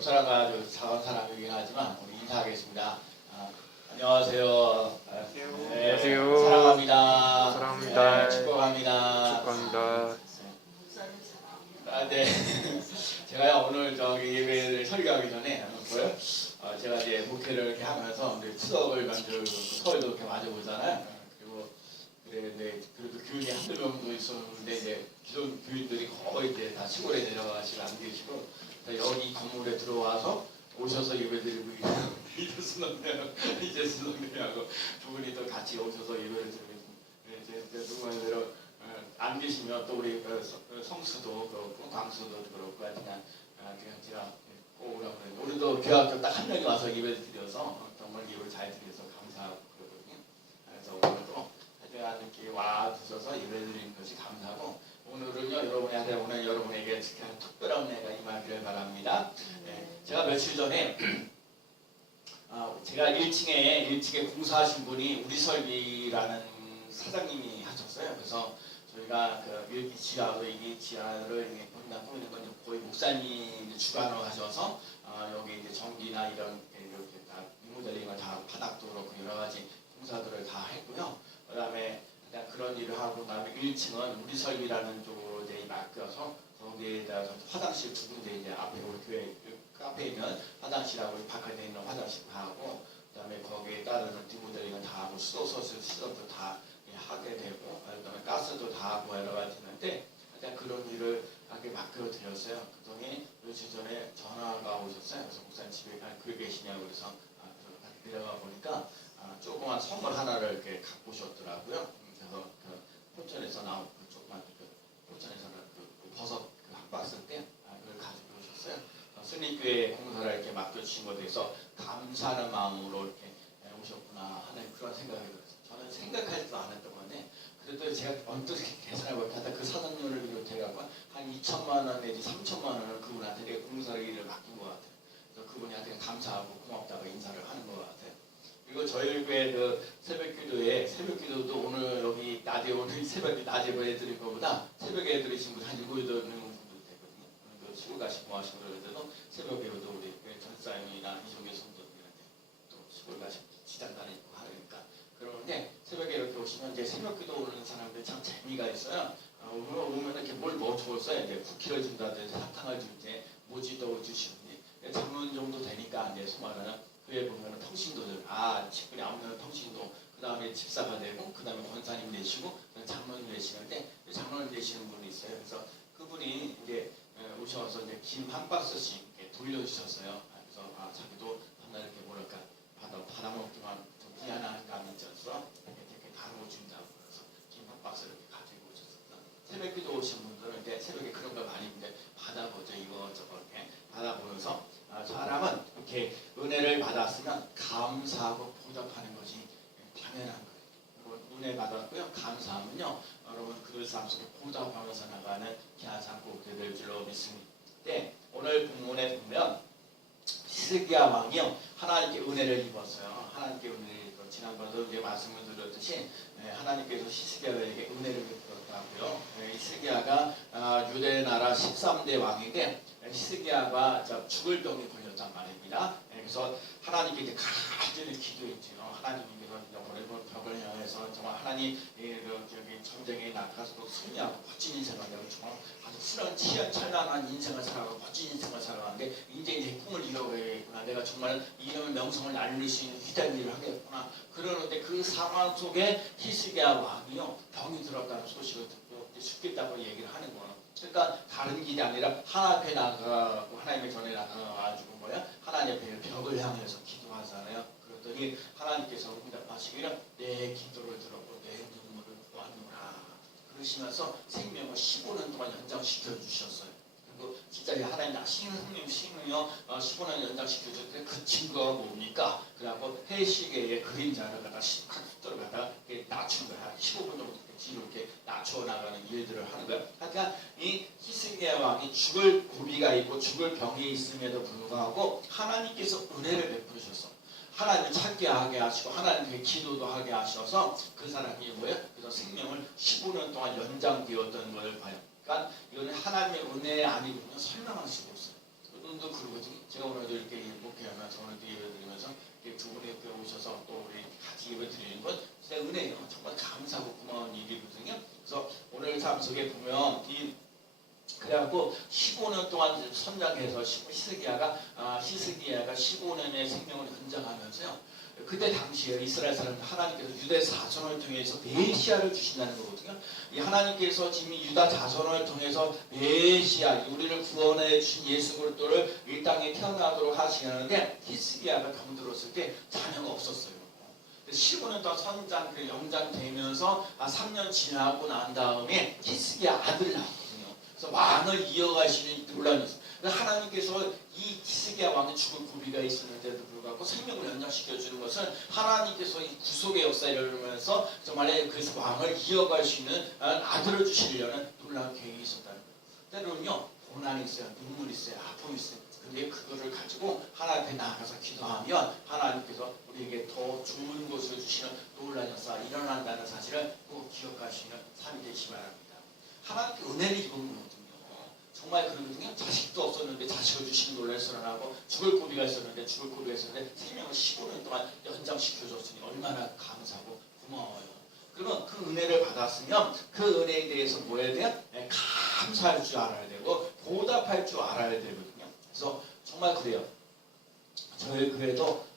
옆 사람과 아주 작은 사람이긴 하지만 우리 인사하겠습니다. 안녕하세요. 네, 안녕하세요. 사랑합니다. 사랑합니다. 네, 축복합니다. 축복합니다. 네. 제가요 오늘 저기 예배를 설교하기 전에 제가 이제 목회를 이렇게 하면서 추석을 만들고 설도 이렇게 맞아보잖아요. 그리고 그래도 교인이 한두 명도 있었는데 이제 기존 교인들이 거의 이제 다 시골에 내려가시고 안 계시고 여기 건물에 들어와서 오셔서 예배드리고 이제 수능대하고 두 분이 또 같이 오셔서 예배를 드리고 이제 누구만대로 안 계시면 또 우리 성수도 그렇고 광수도 그렇고 그냥 제가 꼭 오라고 그래요. 우리도 교학교 딱 한 명이 와서 예배를 드려서 정말 예배를 잘 드려서 감사하고 그러거든요. 그래서 오늘도 하여간 이렇게 와 주셔서 예배 드리는 것이 감사하고 오늘은요 오늘 여러분에게 특별한 은혜가 임하기를 바랍니다. 제가 며칠 전에 제가 1층에 공사하신 분이 우리설비라는 사장님이 하셨어요. 그래서 저희가 여기 지하로 이 지하를 꾸미는 건 거의 목사님이 주관을 하셔서 여기 이제 전기나 이런 이렇게 다 리모델링을 다 바닥도 그렇고 여러 가지 공사들을 다 했고요. 그다음에 그런 일을 하고 그다음에 1층은 우리설비라는 쪽으로 이제 맡겨서 거기에다 화장실 두 군데 이제 앞에 우리 교회 카페에 있는 화장실하고 바깥에 있는 화장실 다 하고 그다음에 거기에 따르는 리모델링을 다 하고 수도도 다 하게 되고 그다음에 가스도 다 하고 여러 가지 있는데 그런 일을 하게 맡겨드렸어요. 그동안 며칠 전에 전화가 오셨어요. 그래서 목사님 집에 그 계시냐고 그래서 내려가 보니까 조그만 선물 하나를 이렇게 갖고 오셨더라고요. 그래서 포천에서 나온 조그만 포천에서는 버섯 한 박스인데 그걸 가지고 오셨어요. 스님교회 공사를 이렇게 맡겨주신 것에 대해서 감사하는 마음으로 이렇게 오셨구나 하는 그런 생각이 들었어요. 저는 생각하지도 않았던 건데 그래도 제가 언뜻 계산해보니까 그 사장님을 비롯해갖고 한 2천만 원 내지 3천만 원을 그분한테 내가 공사를 일을 맡긴 것 같아요. 그래서 그분한테 감사하고 고맙다고 인사를 하는 것 같아요. 그리고 저희 교회 새벽기도도 오늘 여기 낮에 오늘 새벽에 낮에 해드린 것보다 새벽에 해드리신 분 한 7, 8명 정도 되거든요. 오늘 시골 가시고 하시고 그러는데도 새벽에도 우리 전사님이나 이종계 성도들한테 또 시골 가시고 지장 다니고 하니까 그러는데 새벽에 이렇게 오시면 이제 새벽기도 오는 사람들 참 재미가 있어요. 오면 이렇게 뭘 줬어요. 이제 쿠키를 준다든지 사탕을 줄지 모지도 주시는데 장문 정도 되니까 이제 수많은 그에 보면 통신도들 10분이 9명 통신도 그 다음에 집사가 되고 그 다음에 권사님 되시고 장로님 되시는데 장로님 되시는 분이 있어요. 그래서 그분이 이제 오셔서 이제 김 한 박스씩 이렇게 돌려주셨어요. 그래서 자기도 한날 이렇게 뭐랄까 받아먹기만 좀 미안한 감이 있어서 이렇게 나눠준다고 그래서 김 한 박스 이렇게 가지고 오셨어요. 새벽기도 오신 분들은 이제 새벽에 그런 거 많이 이제 받아보죠. 이거저거 이렇게 받아보면서 사람은 이렇게 은혜를 받았으면 감사하고 보답하는 것이 당연한 거예요. 여러분 은혜 받았고요. 감사하면요. 여러분 그들 삶 속에 보답하면서 나가는 귀한 삶 꼭 될 줄로 믿습니다. 오늘 본문에 보면 히스기야 왕이요 하나님께 은혜를 입었어요. 하나님께 은혜를 입고 지난번에도 이제 말씀을 드렸듯이 하나님께서 히스기야에게 은혜를 베풀었다고요. 히스기야가 유대 나라 13대 왕인데 히스기야가 죽을 병이 걸렸단 말입니다. 그래서 하나님께 이제 간절히 기도했죠. 하나님께서 보내본 벽을 향해서 정말 하나님 여기 전쟁에 나가서도 승리하고 멋진 인생을 내고 정말 아주 찬란한 인생을 살아가고 멋진 인생을 살아가는데 이제 내 꿈을 이뤄야겠구나. 내가 정말 이름의 명성을 날릴 수 있는 위대한 일을 하겠구나. 그러는데 그 상황 속에 히스기야 왕이요 병이 들었다는 소식을 듣고 죽겠다고 얘기를 하는 거예요. 그러니까 다른 길이 아니라 하나님 앞에 나가고 하나님의 전에 나가가지고 하나님 앞에 벽을 향해서 기도하잖아요. 그랬더니 하나님께서 응답하시기를 내 기도를 들었고 내 눈물을 보았노라 그러시면서 생명을 15년 동안 연장시켜 주셨어요. 그리고 진짜 하나님 생명이요 15년 연장시켜 줬는데 그 증거가 뭡니까? 그래갖고 해시계의 그림자를 갖다 각도를 갖다가 낮춘 거야. 15분 정도 뒤로 이렇게 낮춰 나가는 일들을 하는 거야. 그러니까 이 히스기야 왕이 죽을 고비가 있고 죽을 병이 있음에도 불구하고 하나님께서 은혜를 베푸셨어. 하나님을 찾게 하게 하시고 하나님께 기도도 하게 하셔서 그 사람이 그래서 생명을 15년 동안 연장되었던 걸 봐요. 그러니까 이거는 하나님의 은혜 아니고는 설명할 수가 없어요. 오늘도 그러거든요. 제가 오늘도 이렇게 목회하면서 오늘도 예배드리면서 이렇게 두 분이 이렇게 오셔서 또 우리 같이 예배드리는 건 진짜 은혜예요. 정말 감사하고 고마운 일이거든요. 그래서 오늘 삶 속에 보면 그래갖고 15년 동안 선장해서 히스기야가 15년의 생명을 헌장하면서요. 그때 당시에 이스라엘 사람들 하나님께서 유대 자손을 통해서 메시아를 주신다는 거거든요. 이 하나님께서 지금 유다 자손을 통해서 메시아, 우리를 구원해 주신 예수 그리스도를 이 땅에 태어나도록 하시는데 히스기야가 병들었을 때 자녀가 없었어요. 15년 동안 선장, 영장되면서 3년 지나고 난 다음에 히스기야 아들을 낳았거든요. 그래서 왕을 이어가시는 논란이 있어요. 하나님께서 이 히스기야 왕의 죽을 고비가 있었는데도 불구하고 생명을 연장시켜 주는 것은 하나님께서 이 구속의 역사를 이루면서 정말 그래서 왕을 이어갈 수 있는 아들을 주시려는 놀라운 계획이 있었다는 거예요. 때로는요 고난이 있어요, 눈물이 있어요, 아픔이 있어요. 근데 그거를 가지고 하나님 앞에 나아가서 기도하면 하나님께서 우리에게 더 좋은 것을 주시는 놀라운 역사가 일어난다는 사실을 꼭 기억하시는 삶이 되시기 바랍니다. 하나님께 은혜를 입은 거거든요. 정말 그러거든요. 자식도 없었는데 자식을 주신 놀라운 일어나고 죽을 고비가 있었는데 생명을 15년 동안 연장시켜줬으니 얼마나 감사하고 고마워요. 그러면 그 은혜를 받았으면 그 은혜에 대해서 뭐 해야 돼요? 감사할 줄 알아야 되고 보답할 줄 알아야 되거든요. 그래서 정말 그래요. 저희 교회도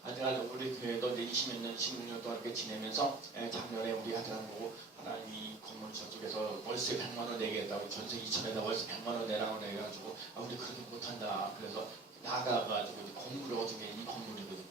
우리 교회도 이제 20몇 년, 16년 동안 이렇게 지내면서 작년에 우리 아들한 보고 하나님이 건물 저쪽에서 월세 100만 원 내겠다고 전세 2천에다 월세 100만 원 내라고 해가지고 우리 그렇게 못한다. 그래서 나가가지고 건물을 어중에 이 건물이거든요.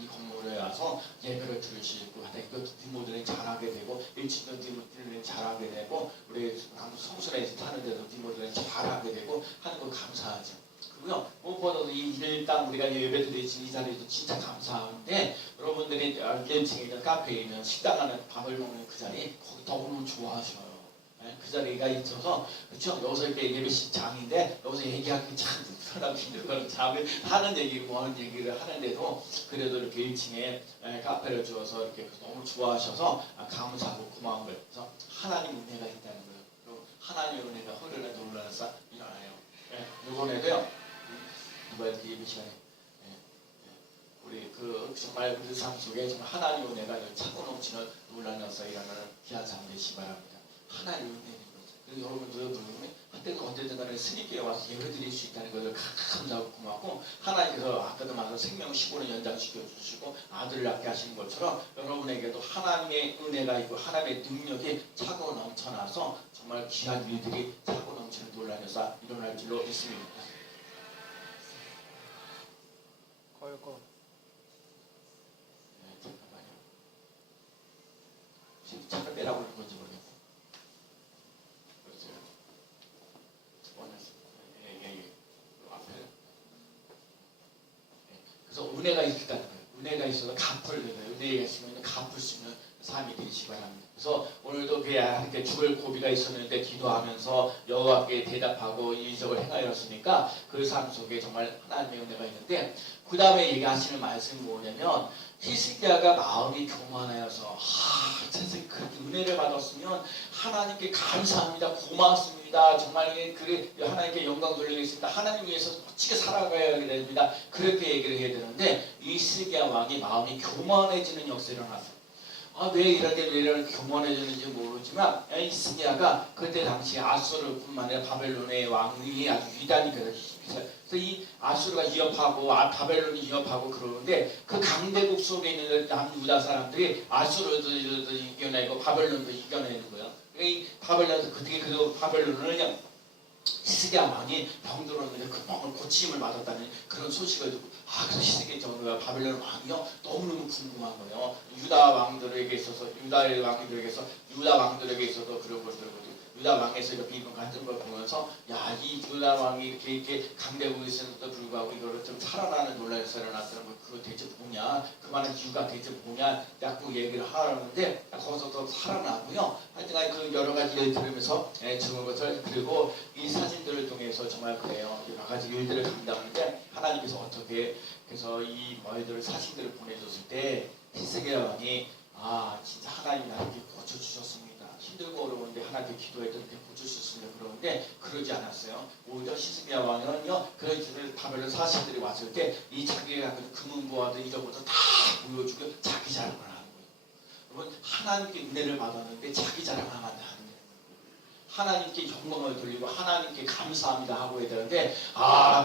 이 건물에 와서 예배를 들으시고 이것도 니모들이 잘하게 되고 1층도 니모들이 잘하게 되고 우리 성순에 사는 데도 니모들이 잘하게 되고 하는 거 감사하죠. 그리고요 무엇보다도 이 일당 우리가 예배드리지 이 자리도 진짜 감사한데 여러분들이 1층에 있는 카페에 있는 식당 안에 밥을 먹는 그 자리 거기 너무 좋아하셔요. 그 자리가 있어서 그렇죠. 여기서 이렇게 예배식장인데 여기서 얘기하기 참 편하고 힘들거든. 잠을 하는 얘기고 뭐 하는 얘기를 하는데도 그래도 이렇게 1층에 카페를 주어서 이렇게 너무 좋아하셔서 감사하고 고마운 거예요. 그래서 하나님 은혜가 있다는 거예요. 그리고 하나님의 은혜가 흐르는 놀라서 일어나요. 이번에도요. 누가 이렇게 예배 시간에 우리 정말 우리 삶 속에 정말 하나님의 은혜가 차고 넘치는 놀라운 역사 일어나는 귀한 삶 되시기 바랍니다. 하나님의 은혜인 거죠. 그래서 여러분들 한때가 언제든 간에 스님께 와서 예배드릴 수 있다는 것을 감사하고 고맙고 하나님께서 아까도 말한 생명을 15년 연장시켜 주시고 아들을 낳게 하시는 것처럼 여러분에게도 하나님의 은혜가 있고 하나님의 능력이 차고 넘쳐나서 정말 귀한 일들이 차고 넘치는 놀라운 역사 일어날 줄로 믿습니다. 잠깐만요. 지금 차를 빼라고 그러는 건지 모르겠고. 앞에. 그래서 은혜가 있다는 거예요. 은혜가 있어서 갚을 거예요. 은혜가 있으면 갚을 수 있는 삶이 되시기 바랍니다. 그래서 오늘도 이렇게 죽을 고비가 있었는데 기도하면서 여호와께 대답하고 이적을 행하였으니까 그 삶 속에 정말 하나님의 은혜가 있는데 그 다음에 얘기하시는 말씀이 뭐냐면 히스기야가 마음이 교만하여서 세상에 그렇게 은혜를 받았으면 하나님께 감사합니다. 고맙습니다. 정말 그래 하나님께 영광 돌리겠습니다. 하나님 위해서 멋지게 살아가야 됩니다. 그렇게 얘기를 해야 되는데 히스기야 왕이 마음이 교만해지는 역사가 일어났어요. 왜 이렇게 교만해졌는지 모르지만 히스기야가 그때 당시 아수르뿐만 아니라 바벨론의 왕이 아주 위대하니까 그래서 이 아수르가 위협하고 바벨론이 위협하고 그러는데 그 강대국 속에 있는 남유다 사람들이 아수르도 이겨내고 바벨론도 이겨내는 거예요. 이 바벨론을 그냥 히스기야 왕이 병들었는데 그 병을 고침을 받았다는 그런 소식을 듣고 그래서 히스기야 정도가 바벨론 왕이요 너무너무 궁금한 거예요. 유다 왕들에게 있어서 유다 왕들에게 있어서 그런 것들 유다 왕에서 이렇게 이런 같은 걸 보면서 이 유다 왕이 이렇게 강대국에 있었는데도 불구하고 이거를 좀 살아나는 놀라운 역사를 일어났다는 거 그거 대체 뭐냐 그만한 이유가 대체 뭐냐 자꾸 얘기를 하는데 거기서 또 살아나고요. 하여튼간 그 여러 가지를 들으면서 죽은 것을 그리고 이 사진들을 통해서 정말 그래요. 여러 가지 일들을 감당하는데 하나님께서 어떻게 그래서 이 너희들 사진들을 보내줬을 때 히스기야 왕이 진짜 하나님이 나에게 고쳐주셨습니다. 힘들고 어려운데 하나님께 기도해도 이렇게 고칠 수 있으면 그러는데 그러지 않았어요. 오히려 히스기야 왕은요 그런 바벨론 사신들이 왔을 때 이 자기가 갖고 금은보화도 이런 것도 다 보여주고 자기 자랑을 하는 거예요. 여러분 하나님께 은혜를 받았는데 자기 자랑을 하면 안 돼요. 하나님께 영광을 돌리고 하나님께 감사합니다 하고 해야 되는데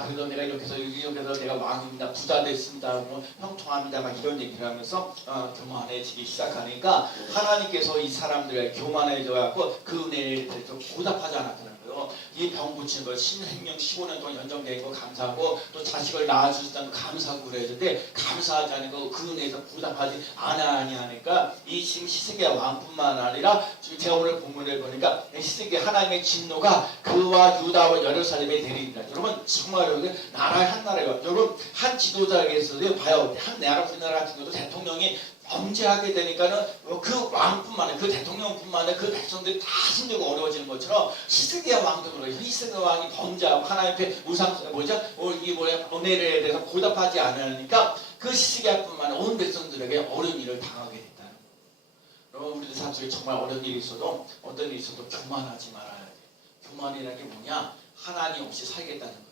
그래도 내가 이렇게 해서 내가 왕입니다 부자 됐습니다 뭐 형통합니다 막 이런 얘기를 하면서 교만해지기 시작하니까 하나님께서 이 사람들을 교만해져 갖고 그 은혜에 대해서 보답하지 않았다는 거예요. 이 병 고치는 걸 신행명 15년 동안 연장된 거 감사하고 또 자식을 낳아주셨다는 거 감사하고 그래야 되는데 감사하지 않은 그 은혜에서 보답하지 하니까 이 지금 히스기야 왕뿐만 아니라 지금 제가 오늘 본문을 보니까 히스기야 하나님의 진노가 그와 유다와 예루살렘에 내립니다. 여러분 정말 여러분 나라의 한 나라예요. 여러분 한 지도자에게서도 봐요. 한 나라 우리나라 같은 경우도 대통령이 범죄하게 되니까는 그 왕뿐만 아니라 그 대통령뿐만 아니라 그 백성들이 다 힘들고 어려워지는 것처럼 히스기야 왕도 그래요. 히스기야 왕이 범죄하고 하나님 앞에 은혜에 대해서 보답하지 않으니까 그 히스기야뿐만 아니라 온 백성들에게 어려운 일을 당하게 됐다. 여러분 우리들 삶 속에 정말 어려운 일이 있어도 어떤 일이 있어도 교만하지 말아야 돼. 교만이라는 게 뭐냐? 하나님 없이 살겠다는 거예요.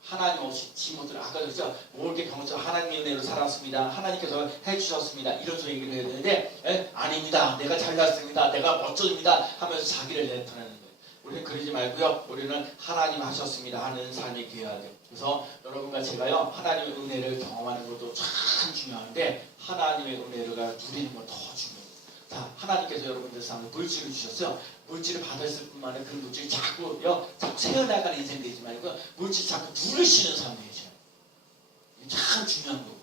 하나님 없이 지모들 아까 그랬죠? 모르게 병처럼 하나님의 은혜로 살았습니다. 하나님께서 해주셨습니다. 이런 소리 얘기를 해야 되는데 아닙니다. 내가 잘났습니다. 내가 멋져집니다. 하면서 자기를 내타내는 거예요. 우리는 그러지 말고요. 우리는 하나님 하셨습니다 하는 삶이 되어야 돼요. 그래서 여러분과 제가요 하나님의 은혜를 경험하는 것도 참 중요한데 하나님의 은혜를 누리는 건 더 중요해요. 자, 하나님께서 여러분들 삶에 물질을 주셨어요. 물질을 받았을 뿐만 아니라 그 물질이 자꾸 새어나가는 인생 되지 말고 물질 자꾸 누르시는 삶 되셔요. 이게 참 중요한 거고.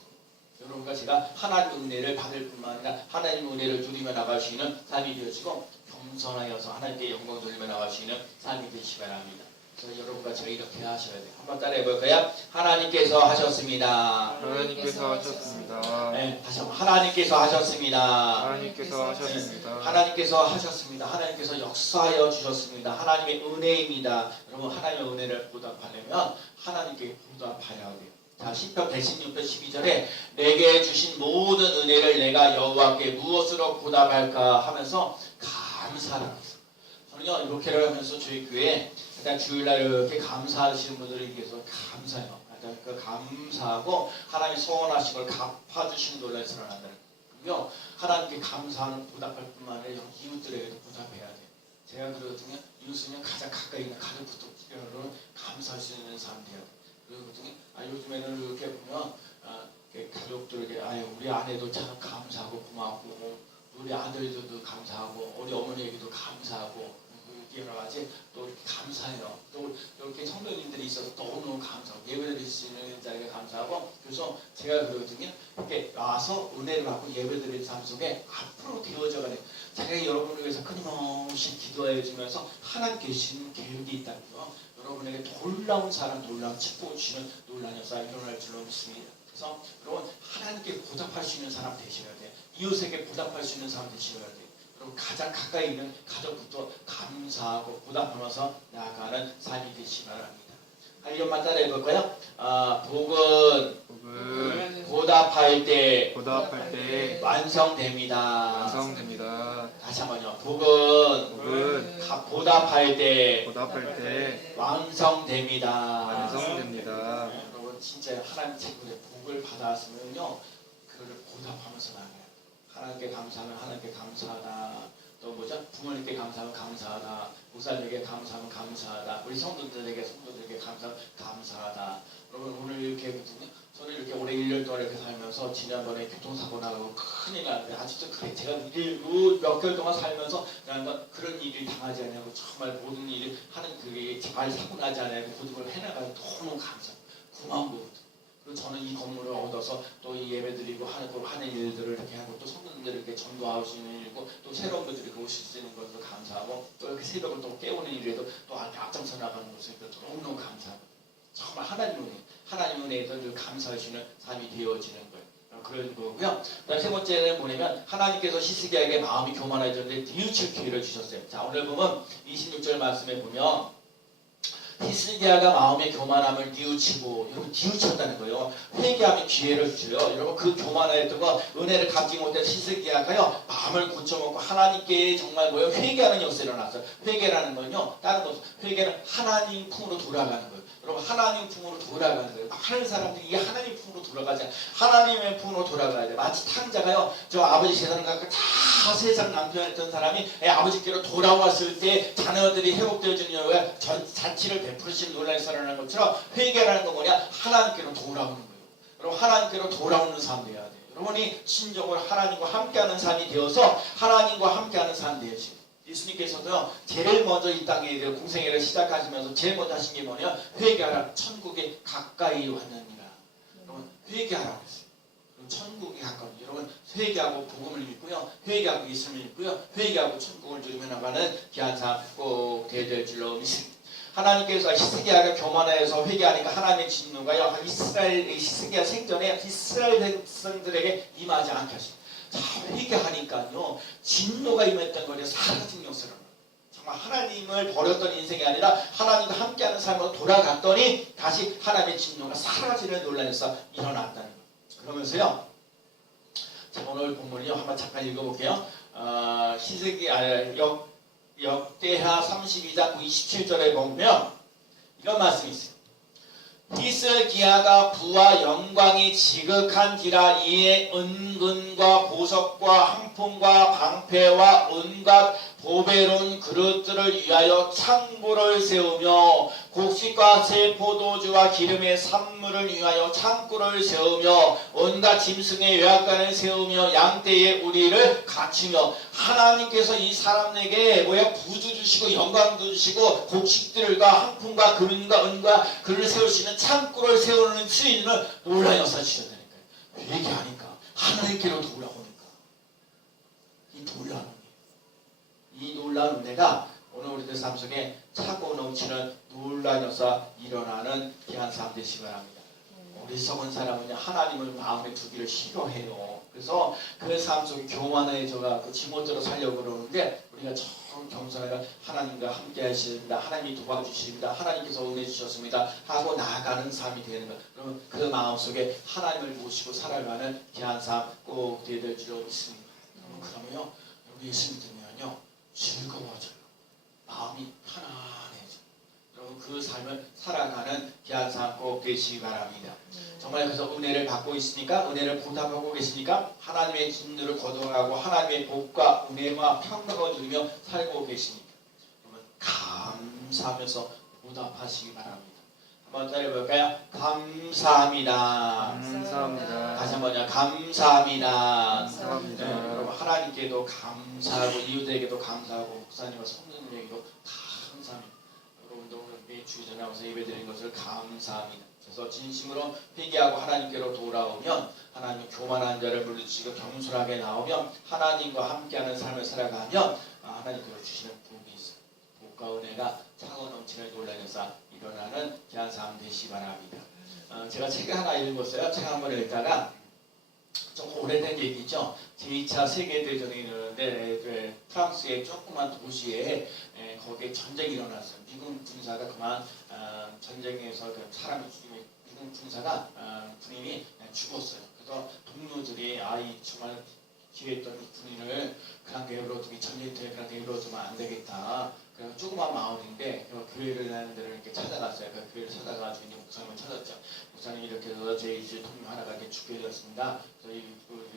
여러분과 제가 하나님의 은혜를 받을 뿐만 아니라 하나님의 은혜를 누리며 나갈 수 있는 삶이 되어지고 겸손하여서 하나님께 영광 돌리며 나갈 수 있는 삶이 되시기 바랍니다. 그래서 여러분과 제가 이렇게 하셔야 돼요. 한번 따라해 볼까요? 하나님께서 하셨습니다. 하나님께서 하셨습니다. 네, 다시 한번 하나님께서 하셨습니다. 하나님께서 하셨습니다. 하나님께서 하셨습니다. 하나님께서 역사하여 주셨습니다. 하나님의 은혜입니다. 여러분 하나님의 은혜를 보답하려면 하나님께 보답해야 돼요. 자, 시편 116편 12절에 내게 주신 모든 은혜를 내가 여호와께 무엇으로 보답할까 하면서 감사라고 했어요. 저는요 이렇게를 하면서 저희 교회에 일단 주일날 이렇게 감사하시는 분들에 대해서 감사해요. 그 감사하고 하나님이 소원하신 걸 갚아주시는 놀라운 사랑을 한다는 거고요. 하나님께 감사하는 보답할 뿐만 아니라 이웃들에게도 보답해야 돼요. 제가 그러거든요. 이웃은 가장 가까이 있는 가족부터 감사할 수 있는 사람 돼야 돼요. 그러거든요. 요즘에는 이렇게 보면 가족들에게 우리 아내도 참 감사하고 고맙고 우리 아들들도 감사하고 우리 어머니에게도 감사하고 여러 가지 또 감사해요. 또 이렇게 성도님들이 있어서 너무너무 감사하고 예배 드릴 수 있는 자리가 감사하고 그래서 제가 그러거든요. 이렇게 와서 은혜를 받고 예배 드리는 삶 속에 앞으로 되어져가는 제가 여러분을 위해서 끊임없이 기도해 주면서 하나님 계시는 계획이 있다는 거 여러분에게 놀라운 사랑 놀라운 축복을 주시는 놀라운 역사가 일어날 줄로 믿습니다. 그래서 여러분 하나님께 보답할 수 있는 사람 되셔야 돼요. 이웃에게 보답할 수 있는 사람 되셔야 돼요. 가장 가까이 있는 가족부터 감사하고 보답하면서 나아가는 삶이 되시기 바랍니다. 한 번만 따라해 볼까요? 복은 보답할 때 완성됩니다. 다시 한번요. 복은 보답할 때 완성됩니다. 여러분 진짜 하나님 책임에 복을 받았으면요 그거를 보답하면서 나가요. 하나님께 감사하면 하나님께 감사하다. 또 부모님께 감사하면 감사하다. 목사님에게 감사하면 감사하다. 우리 성도들에게 감사하면 감사하다. 여러분 오늘 이렇게 했거든요. 저는 이렇게 올해 1년 동안 이렇게 살면서 지난번에 교통사고 나고 큰일 났는데 아직도 그래. 제가 몇 개월 동안 살면서 그런 일이 당하지 않냐고 정말 모든 일을 하는 그게 잘 사고 나지 않냐고 모든 걸 해나가서 너무 감사하고 고마운 거거든요. 그리고 저는 이 건물을 얻어서 또 이 예배드리고 하는 일들을 이렇게 하고 또 성도님들에게 전도할 수 있는 일이고 또 새로운 분들이 오실 수 있는 것도 감사하고 또 이렇게 새벽을 또 깨우는 일에도 또 앞장서 나가는 모습에도 너무너무 감사하고 정말 하나님 은혜에 늘 감사하시는 삶이 되어지는 거예요. 그런 거고요. 그다음 세 번째는 뭐냐면 하나님께서 히스기야에게 마음이 교만해졌는데 뉘우칠 기회를 주셨어요. 자 오늘 보면 26절 말씀에 보면 히스기야가 마음의 교만함을 뉘우치고 여러분 뉘우쳤다는 거예요. 회개하면 기회를 줘요. 여러분 그 교만했던 거 은혜를 갚지 못한 히스기야가요 마음을 고쳐먹고 하나님께 정말 뭐예요 회개하는 역사가 일어났어요. 회개라는 건요 다른 거 없어요. 회개는 하나님 품으로 돌아가는 거예요. 여러분 하나님 품으로 돌아가는 거예요. 많은 사람들이 이게 하나님 품으로 돌아가지 하나님의 품으로 돌아가야 돼. 마치 탕자가요 저 아버지 세상 갖고 다 세상 남편했던 사람이 아버지께로 돌아왔을 때 자녀들이 회복되어지는 이유가 자치를 베푸시는 논란이 일어나는 것처럼 회개라는 건 뭐냐 하나님께로 돌아오는 거예요. 여러분 하나님께로 돌아오는 삶 되어야 돼요. 여러분이 진정으로 하나님과 함께하는 삶이 되어서 하나님과 함께하는 삶 되어지고 예수님께서도요 제일 먼저 이 땅에 공생애를 시작하시면서 제일 먼저 하신 게 뭐냐 회개하라 천국에 가까이 왔느니라. 여러분 회개하라고 했어요. 천국에 가까이 여러분 회개하고 복음을 믿고요 회개하고 예수님을 믿고요 회개하고 천국을 누리며 나가는 귀한 삶 꼭 되어질 줄로 믿습니다. 하나님께서 히스기야가 교만해서 회개하니까 하나님의 진노가요 이스라엘 히스기야 생전에 이스라엘 백성들에게 임하지 않게 하십니다. 자 회개하니까요 진노가 임했던 거를 사라진 역사를 정말 하나님을 버렸던 인생이 아니라 하나님과 함께하는 삶으로 돌아갔더니 다시 하나님의 진노가 사라지는 논란에서 일어났다는 거예요. 그러면서요 자, 오늘 본문이요 한번 잠깐 읽어볼게요. 역대하 32장 27절에 보면 이런 말씀이 있어요. 히스기야가 부와 영광이 지극한지라 이에 은근과 보석과 항품과 방패와 온갖 보배로운 그릇들을 위하여 창고를 세우며 곡식과 새 포도주와 기름의 산물을 위하여 창고를 세우며 온갖 짐승의 외양간을 세우며 양떼의 우리를 갖추며 하나님께서 이 사람에게 부주 주시고 영광도 주시고 곡식들과 항품과 금과 은과 그를 세울 수 있는 창고를 세우는 수인을 놀라여 사주셨다니까요. 회개하니까 하나님께로 돌아오니까 이 놀라운 은혜가 오늘 우리들 삶 속에 차고 넘치는 놀라운 역사 일어나는 귀한 삶 되시기 바랍니다. 어리석은 사람은 하나님을 마음에 두기를 싫어해요. 그래서 그 삶 속에 교만해져가 그 지멋대로 살려고 그러는데 우리가 참 겸손하게 하나님과 함께 하십니다. 하나님이 도와주십니다. 하나님께서 은혜 주셨습니다. 하고 나아가는 삶이 되는 것. 그러면 그 마음 속에 하나님을 모시고 살아가는 귀한 삶 꼭 되어야 될 줄로 믿습니다. 그러면요 우리 예수님 들면요 즐거워져요. 마음이 편안해져. 여러분 그 삶을 살아가는 귀한 삶 꼭 되시기 바랍니다. 정말 그래서 은혜를 받고 있으니까 은혜를 보답하고 계시니까 하나님의 진노를 거둬가고 하나님의 복과 은혜와 평강을 누리며 살고 계시니까 여러분 감사하면서 보답하시기 바랍니다. 한번 따라해볼까요? 감사합니다. 감사합니다. 다시 한번요. 감사합니다. 감사합니다. 네, 여러분 하나님께도 감사하고 이웃에게도 감사하고 목사님과 성도님에게도 다 감사합니다. 여러분도 오늘 매주 전에 와서 예배드린 것을 감사합니다. 그래서 진심으로 회개하고 하나님께로 돌아오면 하나님 교만한 자를 물리치고 겸손하게 나오면 하나님과 함께하는 삶을 살아가면 하나님께로 주시는 복이 있어요. 복과 은혜가 차고 넘치는 놀라운 역사 일어나는 귀한 삶 되시기 바랍니다. 제가 책을 하나 읽었어요. 책 한 권을 읽다가 좀 오래된 얘기죠. 제2차 세계대전이 일어났는데 프랑스의 조그만 도시에 거기에 전쟁이 일어났어요. 미군 군사가 그만 전쟁에서 그 사람이 죽이면 미군 군사가 군인이 죽었어요. 그래서 동료들이 이 정말 기회했던 이 군인을 그냥 내버려두기 전쟁터에 그냥 내버려두면 안 되겠다. 그래서 조그만 마을인데 교회를 하는 데를 이렇게 찾아갔어요. 그 교회를 찾아가지고 이제 목사님을 찾았죠. 목사님이 이렇게 해서 제 이제 동료 하나가 이렇게 죽게 되었습니다. 저희 그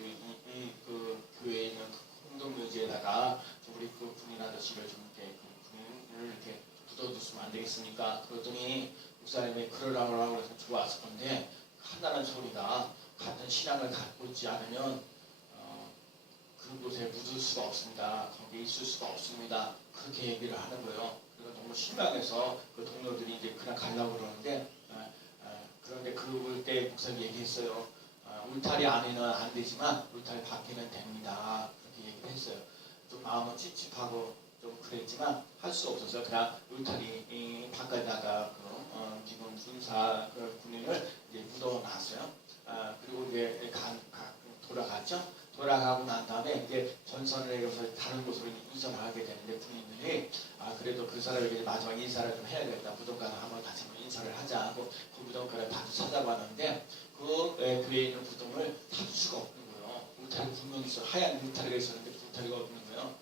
교회에 있는 홍동묘지에다가 우리 그 군인 아저씨를 좀 이렇게 그 군인을 이렇게 묻어두시면 안 되겠습니까? 그랬더니 목사님이 그러라고 해서 좋았을 건데 한다는 소리가 같은 신앙을 갖고 있지 않으면 그곳에 묻을 수가 없습니다. 거기에 있을 수가 없습니다. 그렇게 얘기를 하는 거예요. 그래서 너무 실망해서 그 동료들이 이제 그냥 가려고 그러는데 그런데 그때 목사님이 얘기했어요. 울타리 안에는 안 되지만 울타리 밖에는 됩니다. 그렇게 얘기를 했어요. 좀 마음은 찝찝하고 좀 그랬지만 할 수 없어서 그냥 울타리 바깥에다가 미군 군사 군인을 이제 묻어놨어요. 그리고 이제 돌아갔죠. 돌아가고 난 다음에 이제 전선을 해서 다른 곳으로 이전을 하게 되는데 군인들이 그래도 그 그 사람에게 마지막 인사를 좀 해야겠다. 무덤가를 한번 다시 한번 인사를 하자 하고 그 무덤가를 다시 찾아봤는데 그 그에 있는 무덤을 찾을 수가 없는 거예요. 울타리 분명히 있어 하얀 울타리가 있었는데 울타리가 없는 거예요.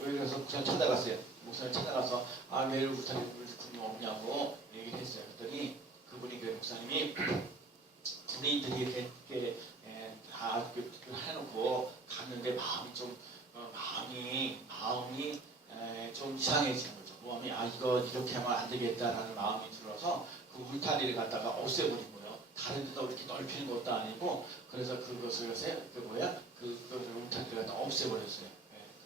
왜 그래서 목사님 찾아갔어요. 목사님 찾아가서 왜 울타리 분명 없냐고 얘기를 했어요. 그랬더니 그분이 그 목사님이 군인들이 이렇게 다 해놓고 갔는데 마음이 좀 마음이 좀 이상해지는 거죠. 마음이 이거 이렇게 하면 안 되겠다라는 마음이 들어서 그 울타리를 갖다가 없애버린 거예요. 다른 데다 이렇게 넓히는 것도 아니고 그래서 그것을 그것을 울타리를 갖다 없애버렸어요.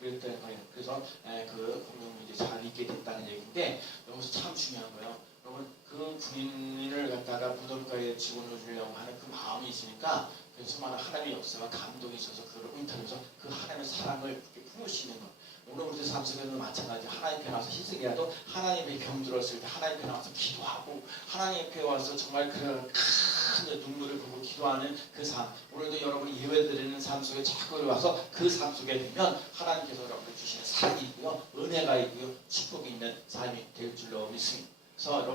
그랬다는 거예요. 그래서 그 공룡이 이제 잘 있게 됐다는 얘기인데 여기서 참 중요한 거예요. 여러분 그 군인을 갖다가 무덤가에 집어넣으려고 하는 그 마음이 있으니까 그래서 많은 하나님의 역사와 감동이 있어서 그걸 은퇴하면서 그 하나님의 사랑을 이렇게 품으시는 거. 오늘 우리 삶 속에는 마찬가지. 하나님 앞에 나와서 희생이라도 하나님의 병들었을 때 하나님 앞에 나와서 기도하고 하나님 앞에 와서 정말 그런 큰 눈물을 보고 기도하는 그 삶. 오늘도 여러분이 예배드리는 삶 속에 자꾸 와서 그 삶 속에 되면 하나님께서 여러분들 주시는 사랑이 있고요, 은혜가 있고요, 축복이 있는 삶이 될 줄로 믿습니다. 그래서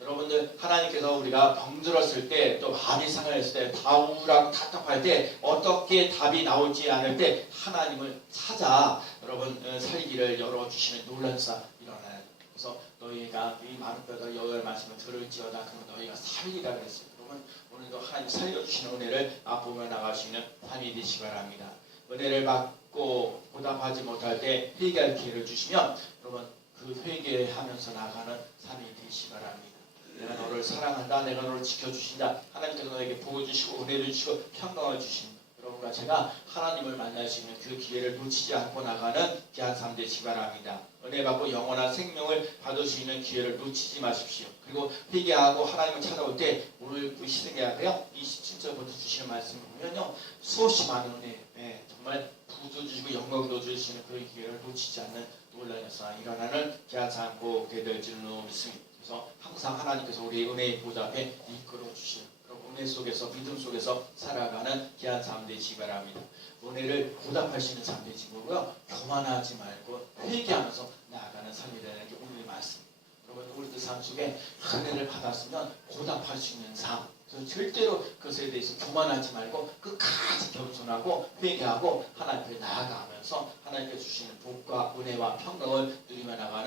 여러분들 하나님께서 우리가 병들었을 때 또 마음이 상했을 때 다우라고 답답할 때 어떻게 답이 나오지 않을 때 하나님을 찾아 여러분 살기를 열어주시는 놀란 사 일어나요. 그래서 너희가 이 많은 뼈들 여호와의 말씀을 들을지어다 그러면 너희가 살리라 그랬어요. 그러면 오늘도 하나님 살려주시는 은혜를 맛보며 나갈 수 있는 삶이 되시기 바랍니다. 은혜를 받고 보답하지 못할 때 회개할 기회를 주시면 여러분 그 회개하면서 나가는 삶이 되시기 바랍니다. 내가 너를 사랑한다. 내가 너를 지켜주신다. 하나님께서 너에게 복을 주시고 은혜를 주시고 평강을 주십니다. 여러분과 제가 하나님을 만날 수 있는 그 기회를 놓치지 않고 나가는 귀한 삶 되시기 바랍니다. 은혜 받고 영원한 생명을 받을 수 있는 기회를 놓치지 마십시오. 그리고 회개하고 하나님을 찾아올 때 오늘 그 시대교회요 27절부터 주시는 말씀을 보면요 수없이 많은 은혜 정말 부도 주시고 영광도 주시는 그런 기회를 놓치지 않는 놀라운 역사 일어나는 귀한 삶 보게 될 줄로 믿습니다. 그래서 항상 하나님께서 우리의 은혜의 보좌 앞에 이끌어 주시는 은혜 속에서 믿음 속에서 살아가는 귀한 삶 되시기 바랍니다. 은혜를 보답하시는 삶 되시고요. 교만하지 말고 회개하면서 나아가는 삶이 되는 게 오늘의 말씀. 여러분 우리들 삶 속에 은혜를 받았으면 보답할 수 있는 삶. 그래서 절대로 그것에 대해서 교만하지 말고 끝까지 겸손하고 회개하고 하나님 앞에 나아가면서 하나님께 주시는 복과 은혜와 평강을 누리며 나가는